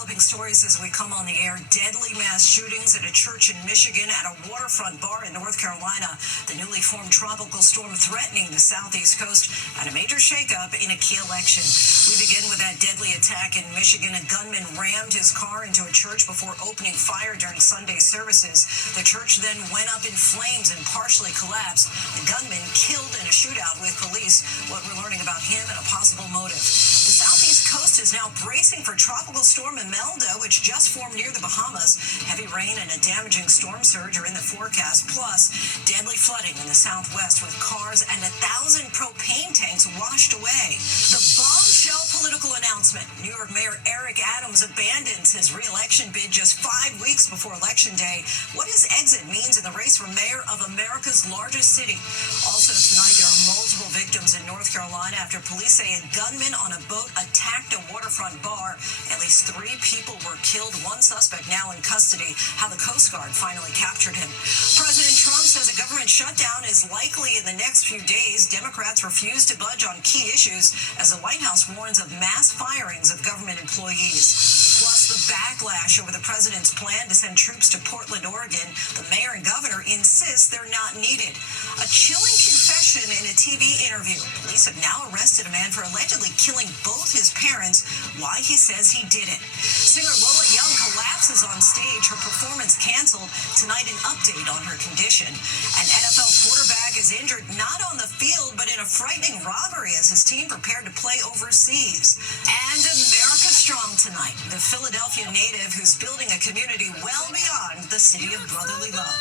developing stories as we come on the air. Deadly mass shootings at a church in Michigan, at a waterfront bar in North Carolina. The newly formed tropical storm threatening the southeast coast, and a major shakeup in a key election. We begin with that deadly attack in Michigan. A gunman rammed his car into a church before opening fire during Sunday services. The church then went up in flames and partially collapsed. The gunman killed in a shootout with police. What we're learning about him and a possible motive. The southeast coast is now bracing for Tropical Storm Imelda, which just formed near the Bahamas. Heavy rain and a damaging storm surge are in the forecast, plus deadly flooding in the southwest with cars and 1,000 propane tanks washed away. The bombshell political announcement. New York Mayor Eric Adams abandons his re-election bid just 5 weeks before Election Day. What his exit means in the race for mayor of America's largest city. Also tonight, there are multiple victims in North Carolina after police say a gunman on a boat attacked a waterfront bar. At least 3 people were killed. One suspect now in custody. How the Coast Guard finally captured him. President Trump says a government shutdown is likely in the next few days. Democrats refuse to budge on key issues as the White House warns of mass firings of government employees. Plus the backlash over the president's plan to send troops to Portland, Oregon. The mayor and governor insist they're not needed. A chilling confession in a TV interview. Police have now arrested a man for allegedly killing both his parents. Why he says he did it. Singer Lola Young collapses on stage. Her performance canceled. Tonight, an update on her condition. An NFL quarterback is injured not on the field, but in a frightening robbery as his team prepared to play overseas. And America strong tonight. The Philadelphia native who's building a community well beyond the city of brotherly love.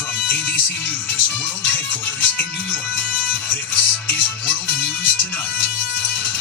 From ABC News World Headquarters in New York, this is World News Tonight.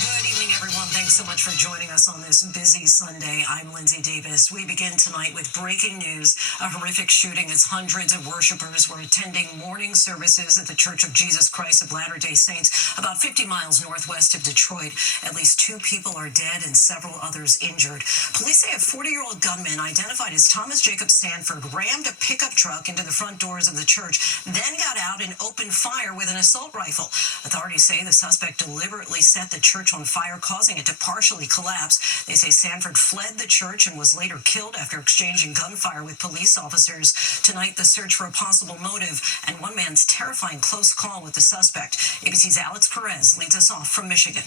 Good evening, everyone. Thanks so much for joining us on this busy Sunday. I'm Lindsay Davis. We begin tonight with breaking news. A horrific shooting as hundreds of worshipers were attending morning services at the Church of Jesus Christ of Latter-day Saints, about 50 miles northwest of Detroit. At least 2 people are dead and several others injured. Police say a 40-year-old gunman identified as Thomas Jacob Sanford rammed a pickup truck into the front doors of the church, then got out and opened fire with an assault rifle. Authorities say the suspect deliberately set the church on fire, causing it to partially collapse. They say Sanford fled the church and was later killed after exchanging gunfire with police officers. Tonight, the search for a possible motive and one man's terrifying close call with the suspect. ABC's Alex Perez leads us off from Michigan.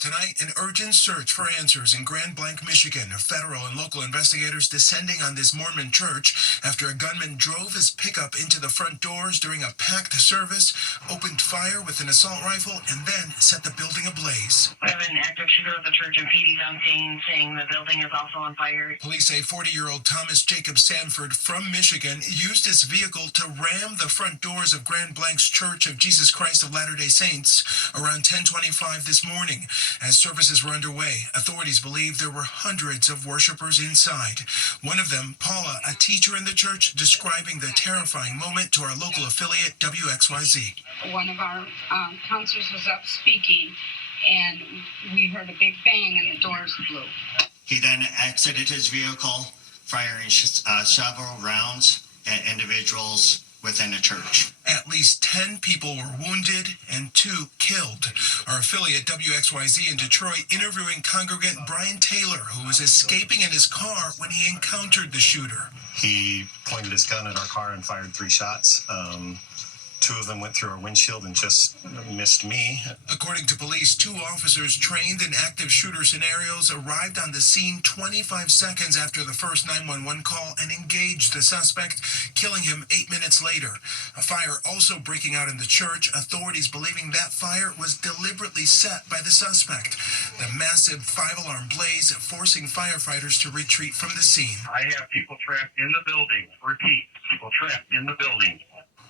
Tonight, an urgent search for answers in Grand Blanc, Michigan. Federal and local investigators descending on this Mormon church after a gunman drove his pickup into the front doors during a packed service, opened fire with an assault rifle, and then set the building ablaze. We have an active shooter at the church and PD's on scene saying the building is also on fire. Police say 40-year-old Thomas Jacob Sanford from Michigan used his vehicle to ram the front doors of Grand Blanc's Church of Jesus Christ of Latter-day Saints around 10:25 this morning. As services were underway, authorities believe there were hundreds of worshipers inside. One of them, Paula, a teacher in the church, describing the terrifying moment to our local affiliate, WXYZ. One of our counselors was up speaking, and we heard a big bang and the doors blew. He then exited his vehicle, firing several rounds at individuals within the church. At least 10 people were wounded and 2 killed. Our affiliate WXYZ in Detroit interviewing congregant Brian Taylor, who was escaping in his car when he encountered the shooter. He pointed his gun at our car and fired 3 shots. 2 of them went through our windshield and just missed me. According to police, 2 officers trained in active shooter scenarios arrived on the scene 25 seconds after the first 911 call and engaged the suspect, killing him 8 minutes later. A fire also breaking out in the church, authorities believing that fire was deliberately set by the suspect. The massive 5-alarm blaze forcing firefighters to retreat from the scene. I have people trapped in the building. Repeat, people trapped in the building.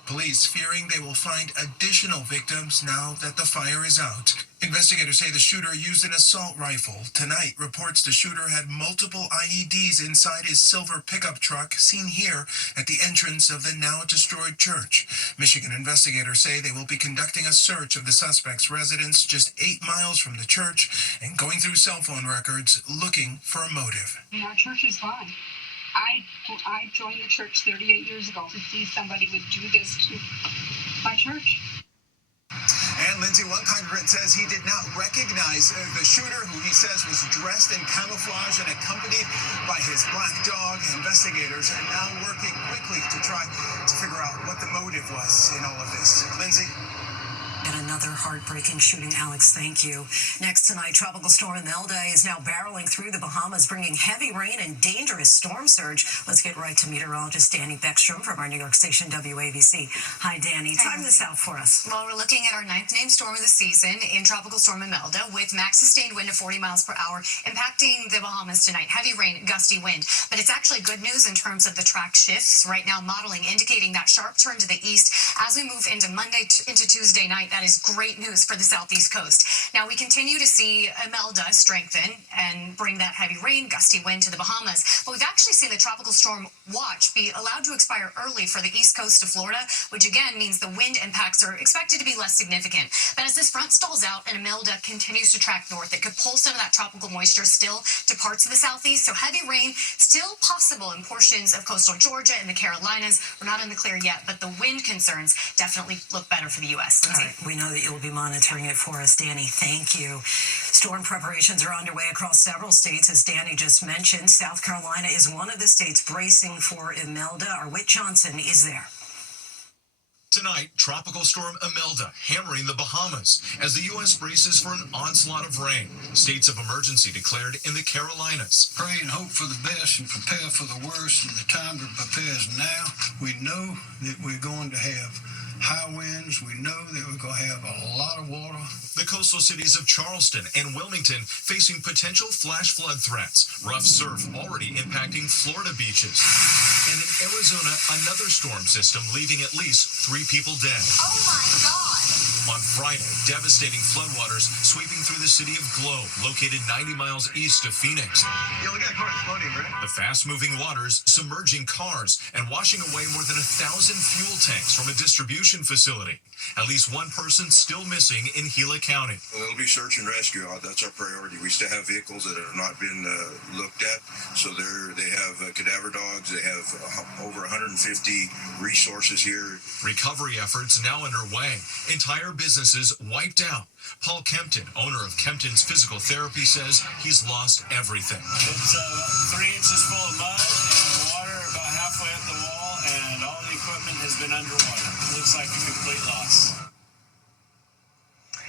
Police fearing they will find additional victims now that the fire is out. Investigators say the shooter used an assault rifle. Tonight, reports the shooter had multiple IEDs inside his silver pickup truck, seen here at the entrance of the now destroyed church. Michigan investigators say they will be conducting a search of the suspect's residence just 8 miles from the church and going through cell phone records looking for a motive. Our church is fine. I joined the church 38 years ago. To see somebody would do this to my church. And Lindsay, one congregant says he did not recognize the shooter, who he says was dressed in camouflage and accompanied by his black dog. Investigators are now working quickly to try to figure out what the motive was in all of this. Lindsay? And another heartbreaking shooting, Alex, thank you. Next tonight, Tropical Storm Imelda is now barreling through the Bahamas, bringing heavy rain and dangerous storm surge. Let's get right to meteorologist Danny Beckstrom from our New York station, WABC. Hi, Danny. Time this out for us. Well, we're looking at our 9th named storm of the season in Tropical Storm Imelda, with max sustained wind of 40 miles per hour impacting the Bahamas tonight. Heavy rain, gusty wind. But it's actually good news in terms of the track shifts. Right now, modeling indicating that sharp turn to the east as we move into Monday into Tuesday night. That is great news for the southeast coast. Now, we continue to see Imelda strengthen and bring that heavy rain, gusty wind to the Bahamas. But we've actually seen the tropical storm watch be allowed to expire early for the east coast of Florida, which again means the wind impacts are expected to be less significant. But as this front stalls out and Imelda continues to track north, it could pull some of that tropical moisture still to parts of the southeast. So heavy rain still possible in portions of coastal Georgia and the Carolinas. We're not in the clear yet, but the wind concerns definitely look better for the U.S. All right, we know that you'll be monitoring it for us, Danny. Thank you. Storm preparations are underway across several states, as Danny just mentioned. South Carolina is one of the states bracing for Imelda. Our Whit Johnson is there. Tonight, Tropical Storm Imelda hammering the Bahamas as the U.S. braces for an onslaught of rain. States of emergency declared in the Carolinas. Pray and hope for the best and prepare for the worst, and the time to prepare is now. We know that we're going to have high winds. We know that we're going to have a lot of water. The coastal cities of Charleston and Wilmington facing potential flash flood threats. Rough surf already impacting Florida beaches. And in Arizona, another storm system leaving at least 3 people dead. Oh my God! On Friday, devastating floodwaters sweeping through the city of Globe, located 90 miles east of Phoenix. Yeah, we got a car exploding, right? The fast-moving waters submerging cars and washing away more than 1,000 fuel tanks from a distribution facility. At least one person still missing in Gila County. Well, it'll be search and rescue. That's our priority. We still have vehicles that have not been looked at. So they have cadaver dogs. They have over 150 resources here. Recovery efforts now underway. Entire businesses wiped out. Paul Kempton, owner of Kempton's Physical Therapy, says he's lost everything. It's 3 inches full of mud and water about halfway up the wall, and all the equipment has been underwater. Looks like a complete loss.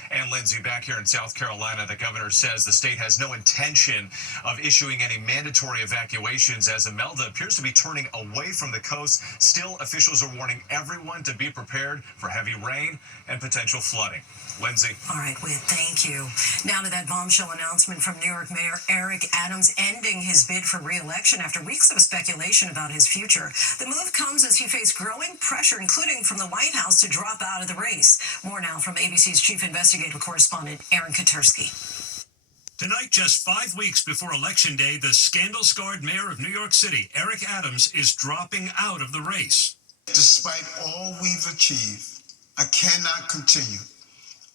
And Lindsay, back here in South Carolina, the governor says the state has no intention of issuing any mandatory evacuations as Imelda appears to be turning away from the coast. Still, officials are warning everyone to be prepared for heavy rain and potential flooding. Lindsay. All right, Whit, thank you. Now to that bombshell announcement from New York Mayor Eric Adams ending his bid for re-election after weeks of speculation about his future. The move comes as he faced growing pressure, including from the White House, to drop out of the race. More now from ABC's chief investigative correspondent, Aaron Katursky. Tonight, just 5 weeks before Election Day, the scandal-scarred mayor of New York City, Eric Adams, is dropping out of the race. Despite all we've achieved, I cannot continue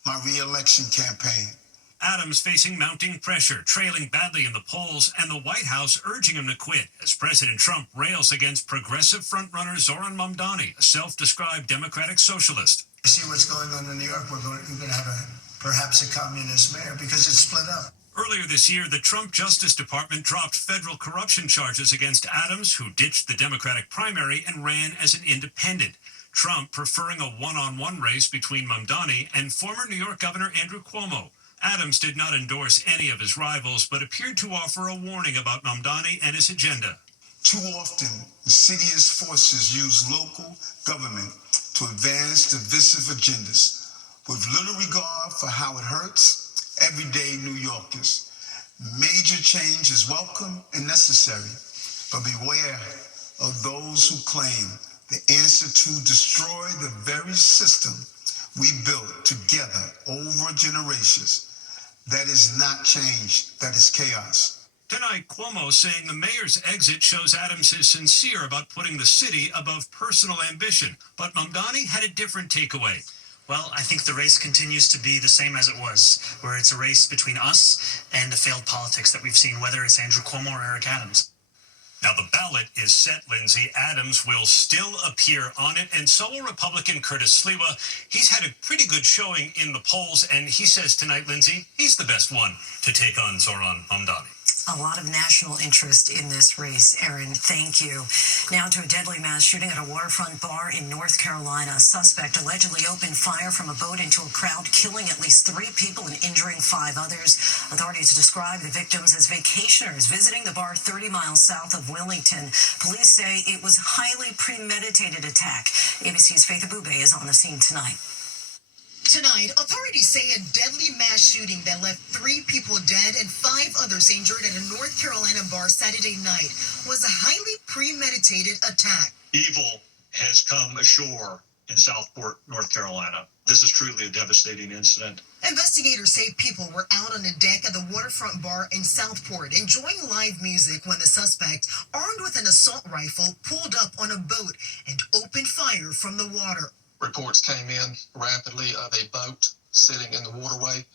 my re-election campaign. Adams facing mounting pressure, trailing badly in the polls, and the White House urging him to quit as President Trump rails against progressive frontrunner Zoran Mamdani, a self-described democratic socialist. You see what's going on in New York, we're going to have perhaps a communist mayor because it's split up. Earlier this year, the Trump Justice Department dropped federal corruption charges against Adams, who ditched the Democratic primary and ran as an independent. Trump preferring a one-on-one race between Mamdani and former New York Governor Andrew Cuomo. Adams did not endorse any of his rivals, but appeared to offer a warning about Mamdani and his agenda. Too often, insidious forces use local government to advance divisive agendas with little regard for how it hurts everyday New Yorkers. Major change is welcome and necessary, but beware of those who claim the answer to destroy the very system we built together over generations. That is not change, that is chaos. Tonight, Cuomo saying the mayor's exit shows Adams is sincere about putting the city above personal ambition. But Mamdani had a different takeaway. Well, I think the race continues to be the same as it was, where it's a race between us and the failed politics that we've seen, whether it's Andrew Cuomo or Eric Adams. Now, the ballot is set, Lindsay. Adams will still appear on it, and so will Republican Curtis Sliwa. He's had a pretty good showing in the polls, and he says tonight, Lindsay, he's the best one to take on Zoran Mamdani. A lot of national interest in this race, Aaron. Thank you. Now to a deadly mass shooting at a waterfront bar in North Carolina. A suspect allegedly opened fire from a boat into a crowd, killing at least 3 people and injuring 5 others. Authorities describe the victims as vacationers visiting the bar 30 miles south of Wilmington. Police say it was a highly premeditated attack. ABC's Faith Abube is on the scene tonight. Tonight, authorities say a deadly mass shooting that left 3 people dead and 5 others injured at a North Carolina bar Saturday night was a highly premeditated attack. Evil has come ashore in Southport, North Carolina. This is truly a devastating incident. Investigators say people were out on the deck at the waterfront bar in Southport enjoying live music when the suspect, armed with an assault rifle, pulled up on a boat and opened fire from the water. Reports came in rapidly of a boat sitting in the waterway.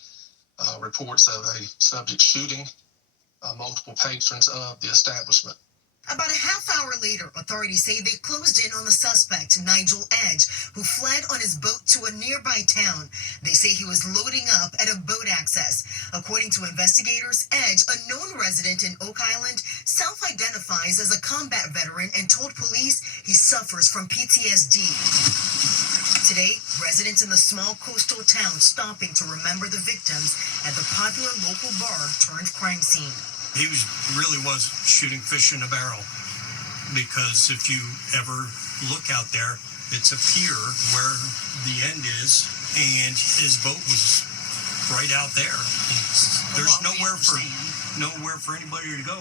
Reports of a subject shooting multiple patrons of the establishment. About a half hour later, authorities say they closed in on the suspect, Nigel Edge, who fled on his boat to a nearby town. They say he was loading up at a boat access. According to investigators, Edge, a known resident in Oak Island, self-identifies as a combat veteran and told police he suffers from PTSD. Today, residents in the small coastal town stopping to remember the victims at the popular local bar turned crime scene. He really was shooting fish in a barrel, because if you ever look out there, it's a pier where the end is, and his boat was right out there. There's nowhere for anybody to go.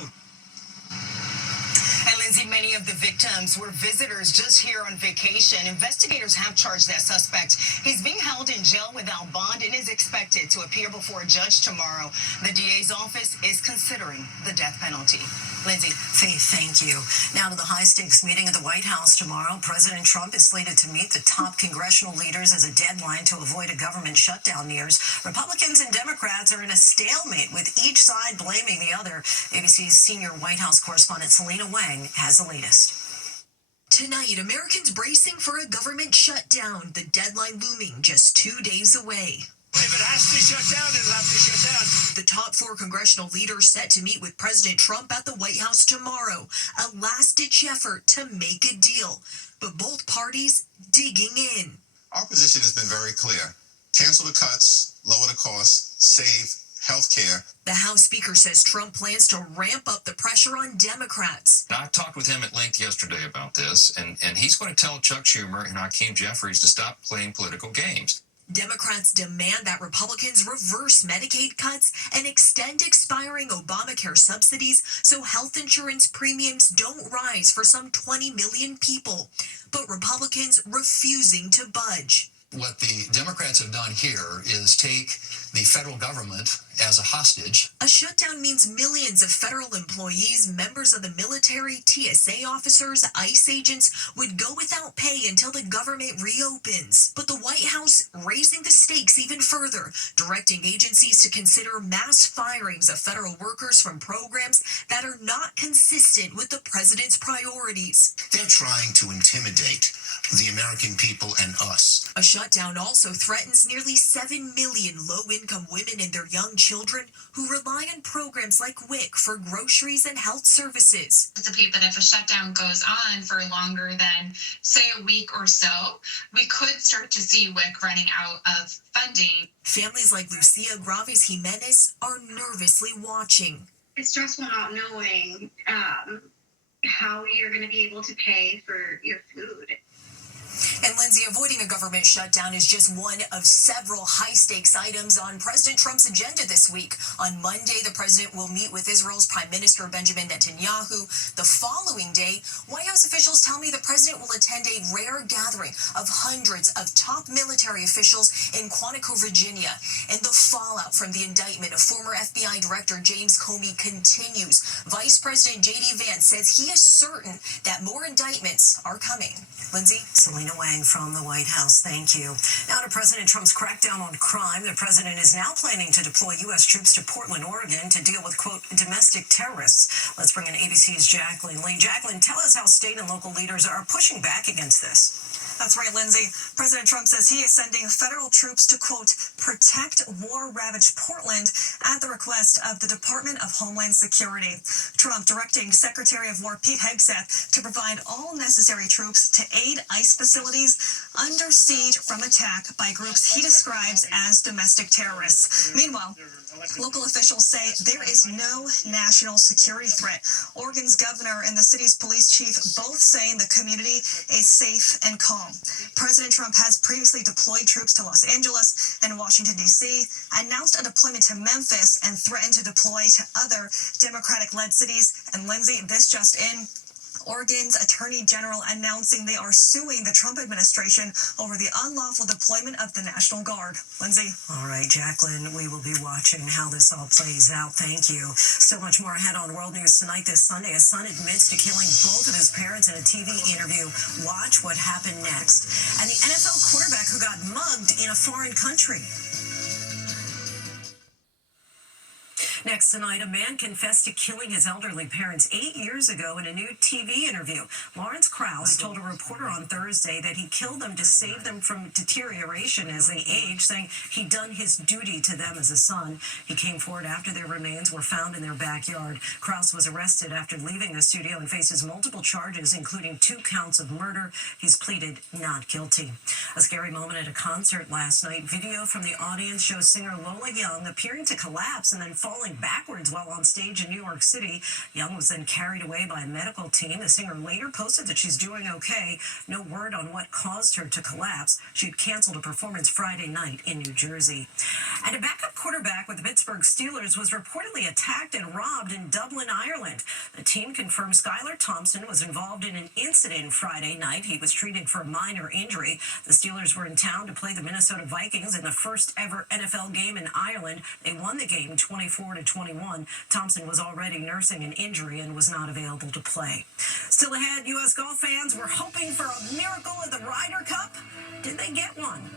And Lindsay, many of the victims were visitors just here on vacation. Investigators have charged that suspect. He's being held in jail without bond and is expected to appear before a judge tomorrow. The DA's office is considering the death penalty. Lindsay. Faith, thank you. Now to the high-stakes meeting at the White House tomorrow. President Trump is slated to meet the top congressional leaders as a deadline to avoid a government shutdown nears. Republicans and Democrats are in a stalemate, with each side blaming the other. ABC's senior White House correspondent Selena Wang has the latest. Tonight, Americans bracing for a government shutdown, the deadline looming just 2 days away. If it has to shut down, it'll have to shut down. The top 4 congressional leaders set to meet with President Trump at the White House tomorrow, a last-ditch effort to make a deal. But both parties digging in. Our position has been very clear. Cancel the cuts, lower the costs, save health care. The House Speaker says Trump plans to ramp up the pressure on Democrats. I talked with him at length yesterday about this, and he's going to tell Chuck Schumer and Hakeem Jeffries to stop playing political games. Democrats demand that Republicans reverse Medicaid cuts and extend expiring Obamacare subsidies so health insurance premiums don't rise for some 20 million people. But Republicans refusing to budge. What the Democrats have done here is take the federal government as a hostage. A shutdown means millions of federal employees, members of the military, TSA officers, ICE agents would go without pay until the government reopens. But the White House raising the stakes even further, directing agencies to consider mass firings of federal workers from programs that are not consistent with the president's priorities. They're trying to intimidate the American people and us. A shutdown also threatens nearly 7 million low-income women and their young children who rely on programs like WIC for groceries and health services. Anticipate that if a shutdown goes on for longer than, say, a week or so, we could start to see WIC running out of funding. Families like Lucia Graves Jimenez are nervously watching. It's stressful not knowing how you're going to be able to pay for your food. And Lindsay, avoiding a government shutdown is just one of several high-stakes items on President Trump's agenda this week. On Monday, the president will meet with Israel's Prime Minister Benjamin Netanyahu. The following day, White House officials tell me the president will attend a rare gathering of hundreds of top military officials in Quantico, Virginia. And the fallout from the indictment of former FBI Director James Comey continues. Vice President J.D. Vance says he is certain that more indictments are coming. Lindsay, Selena. Lena Wang from the White House. Thank you. Now to President Trump's crackdown on crime. The president is now planning to deploy U.S. troops to Portland, Oregon to deal with, quote, domestic terrorists. Let's bring in ABC's Jacqueline Lee. Jacqueline, tell us how state and local leaders are pushing back against this. That's right, Lindsay. President Trump says he is sending federal troops to, quote, protect war-ravaged Portland at the request of the Department of Homeland Security. Trump directing Secretary of War Pete Hegseth to provide all necessary troops to aid ICE facilities under siege from attack by groups he describes as domestic terrorists. Meanwhile, local officials say there is no national security threat. Oregon's governor and the city's police chief both saying the community is safe and calm. President Trump has previously deployed troops to Los Angeles and Washington, D.C., announced a deployment to Memphis, and threatened to deploy to other Democratic-led cities. And Lindsay, this just in. Oregon's Attorney General announcing they are suing the Trump administration over the unlawful deployment of the National Guard. Lindsay. All right, Jacqueline, we will be watching how this all plays out. Thank you. So much more ahead on World News Tonight this Sunday. A son admits to killing both of his parents in a TV interview. Watch what happened next. And the NFL quarterback who got mugged in a foreign country. Next tonight, a man confessed to killing his elderly parents 8 years ago in a new TV interview. Lawrence Krauss told a reporter on Thursday that he killed them to save them from deterioration as they aged, saying he'd done his duty to them as a son. He came forward after their remains were found in their backyard. Krauss was arrested after leaving the studio and faces multiple charges, including 2 counts of murder. He's pleaded not guilty. A scary moment at a concert last night. Video from the audience shows singer Lola Young appearing to collapse and then falling backwards while on stage in New York City. Young was then carried away by a medical team. The singer later posted that she's doing okay. No word on what caused her to collapse. She'd canceled a performance Friday night in New Jersey. And a backup quarterback with the Pittsburgh Steelers was reportedly attacked and robbed in Dublin, Ireland. The team confirmed Skylar Thompson was involved in an incident Friday night. He was treated for a minor injury. The Steelers were in town to play the Minnesota Vikings in the first ever NFL game in Ireland. They won the game 24-21. Thompson was already nursing an injury and was not available to play. Still ahead, U.S. golf fans were hoping for a miracle at the Ryder Cup. Did they get one?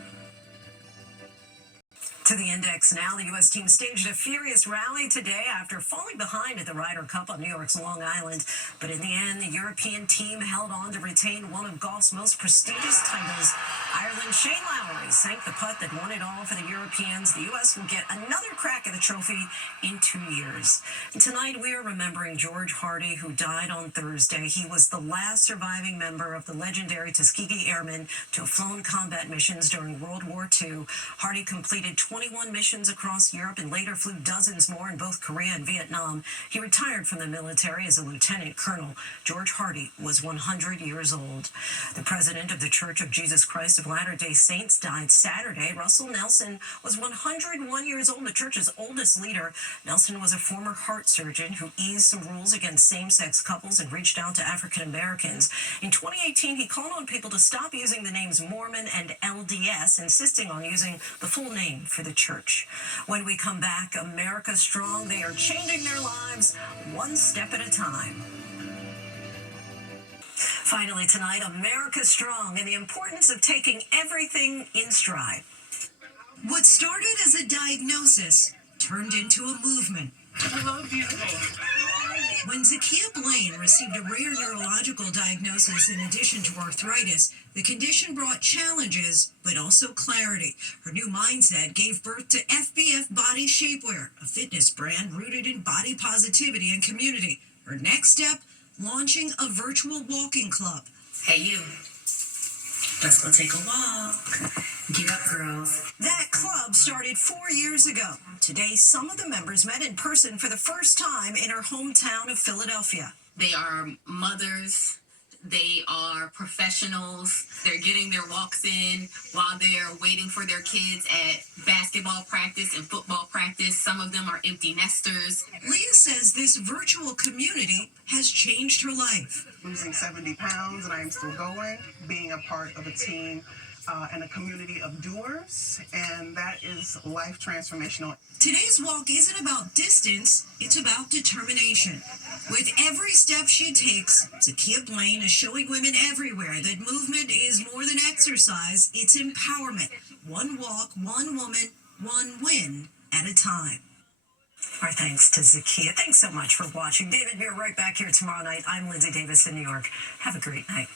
To the index now, the U.S. team staged a furious rally today after falling behind at the Ryder Cup on New York's Long Island. But in the end, the European team held on to retain one of golf's most prestigious titles. Ireland's Shane Lowry sank the putt that won it all for the Europeans. The U.S. will get another crack at the trophy in 2 years. And tonight, we are remembering George Hardy, who died on Thursday. He was the last surviving member of the legendary Tuskegee Airmen to have flown combat missions during World War II. Hardy completed 21 missions across Europe and later flew dozens more in both Korea and Vietnam. He retired from the military as a lieutenant colonel. George Hardy was 100 years old. The president of the Church of Jesus Christ of Latter-day Saints died Saturday. Russell Nelson was 101 years old, the church's oldest leader. Nelson was a former heart surgeon who eased some rules against same-sex couples and reached out to African Americans. In 2018, he called on people to stop using the names Mormon and LDS, insisting on using the full name for the church. When we come back, America Strong, they are changing their lives one step at a time. Finally tonight, America Strong and the importance of taking everything in stride. What started as a diagnosis turned into a movement. Hello, beautiful. When Zakia Blaine received a rare neurological diagnosis in addition to arthritis, the condition brought challenges, but also clarity. Her new mindset gave birth to FBF Body Shapewear, a fitness brand rooted in body positivity and community. Her next step, launching a virtual walking club. Hey, you. Let's go take a walk. Get up, girls. That club started 4 years ago. Today, some of the members met in person for the first time in her hometown of Philadelphia. They are mothers. They are professionals. They're getting their walks in while they're waiting for their kids at basketball practice and football practice. Some of them are empty nesters. Leah says this virtual community has changed her life. Losing 70 pounds and I am still going. Being a part of a team and a community of doers, and that is life transformational. Today's walk isn't about distance, it's about determination. With every step she takes, Zakia Blaine is showing women everywhere that movement is more than exercise, it's empowerment. One walk, one woman, one win at a time. Our thanks to Zakia. Thanks so much for watching. David, we're right back here tomorrow night. I'm Lindsay Davis in New York. Have a great night.